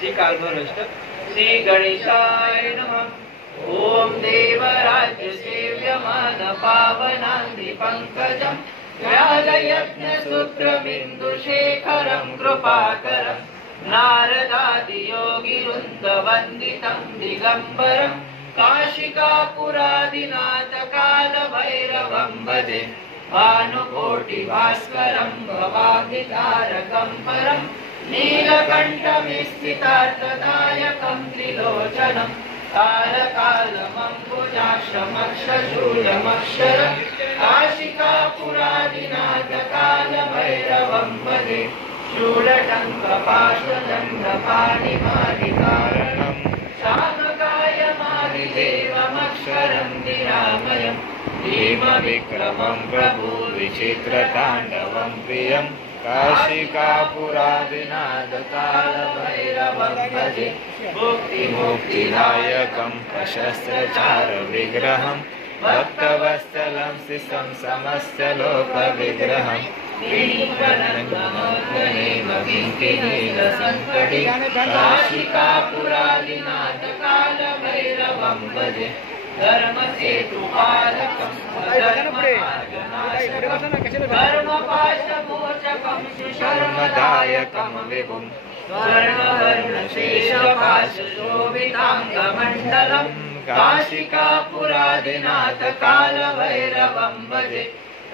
श्री कालभैरवाष्टक। श्री गणेशाय नमः। ओम देवराज्य सेव्यमान पावनांदि पंकजं व्यालयज्ञ सूत्रबिन्दुशेखरं कृपाकरं नारदादि योगिवृन्द वन्दितं दिगम्बरं काशिकापुरादिनाथ कालभैरवं भजे। भानुकोटिभास्करं भवाब्धितारकं परं नीलकण्ठमिस्थितार्थदायकं त्रिलोचनं कालकालमम्बुजाक्षमक्षशूलमक्षरं काशिकापुरादिनाथ कालभैरवं भजे। शूलटङ्कपाशदण्डपाणिमादिकारणं शामकायमादिदेवमक्षरं निरामयं भीमविक्रमं प्रभु विचित्रताण्डवं प्रियं काशिकापुरादिनाथ कालभैरवं भजे। मुक्तिमुक्तिदायकं सशस्त्रचारविग्रहं भक्तवत्सलं शिशं समस्य लोकविग्रहं नीलसङ्कटि काशिकापुरादिनाथ कालभैरवं भजे। धर्मसेतुपालकं धर्मपाशमोचकं सुशर्मदायकं विभुं स्वर्णवर्णशेषपाशशोभिताङ्गमण्डलं काशिकापुरादिनाथ कालभैरवं भजे।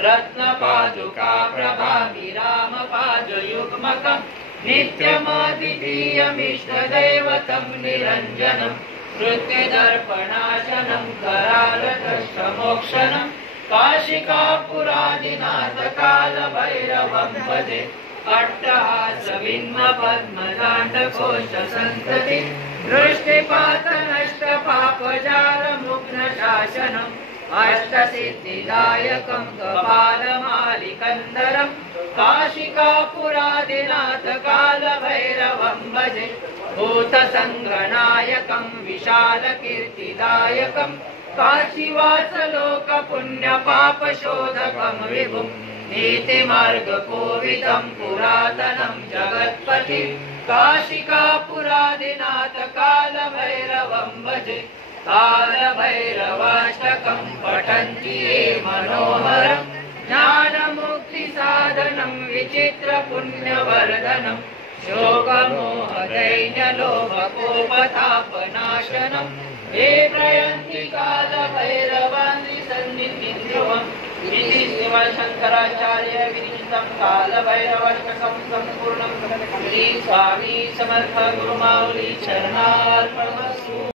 रत्नपादुका प्रभाभिरामपादयुग्मकं नित्यमद्वितीयमिष्टदैवतं निरञ्जनं कृत्यदर्पणाशनं करालदष्टमोक्षणं काशिकापुरादिनाथ कालभैरवं भजे। अट्टहासविन्मपद्मदाण्डकोशसन्ततिं दृष्टिपातनष्टपापजालमुग्नशासनम् अष्टसिद्धिदायकं कपालमालिकन्दरं काशिकापुरादिनाथ कालभैरवं भजे। भूतसङ्गनायकं विशालकीर्तिदायकं काशीवासलोकपुण्यपापशोधकं विभुं नीतिमार्गकोविदं पुरातनं जगत्पति काशिकापुरादिनाथ कालभैरवं भजे। कालभैरवाष्टकं पठन्ति ये मनोहरं ज्ञानमुक्तिसाधनं विचित्रपुण्यवर्धनं शोकमोहदैन्यलोभकोपतापनाशनं ये प्रयन्ति कालभैरवान्ति सन्निधिं इति श्रीमच्छङ्कराचार्य विरचितं कालभैरवाष्टकं सम्पूर्णं। श्री स्वामी समर्थ गुरुमाऊली चरणार्पणम्।